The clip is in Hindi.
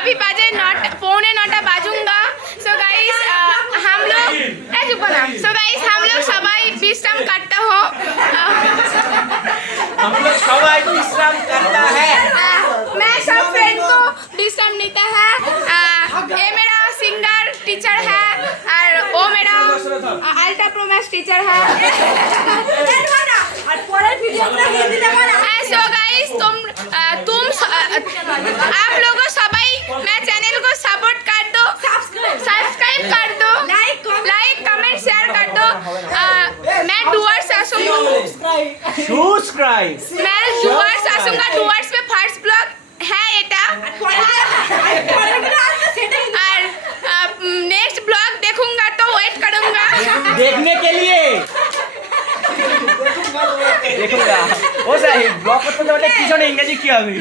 अभी बाजे 9:45 बाजूंगा। सो गाइस हम लोग सबाई विश्राम करता हो। हम लोग सबाई विश्राम करता है। मैं सब फ्रेंड को विश्राम देता है। ये मेरा सिंगर टीचर है और वो मेरा अल्ट्रा प्रो मैक्स टीचर है। सो गाइस आप लोगों सबाई मैं चैनल को सपोर्ट कर दो, सब्सक्राइब कर दो, लाइक कमेंट शेयर कर दो। मैं डुअर्स आसूंगा, डुअर्स पे फर्स्ट ब्लॉग है এটা। और नेक्स्ट ब्लॉग देखूंगा तो वेट करूंगा देखने के लिए। দেখুন ও সাহেব ব্লগ করতে হলে পিছনে ইংরেজি কি হবে?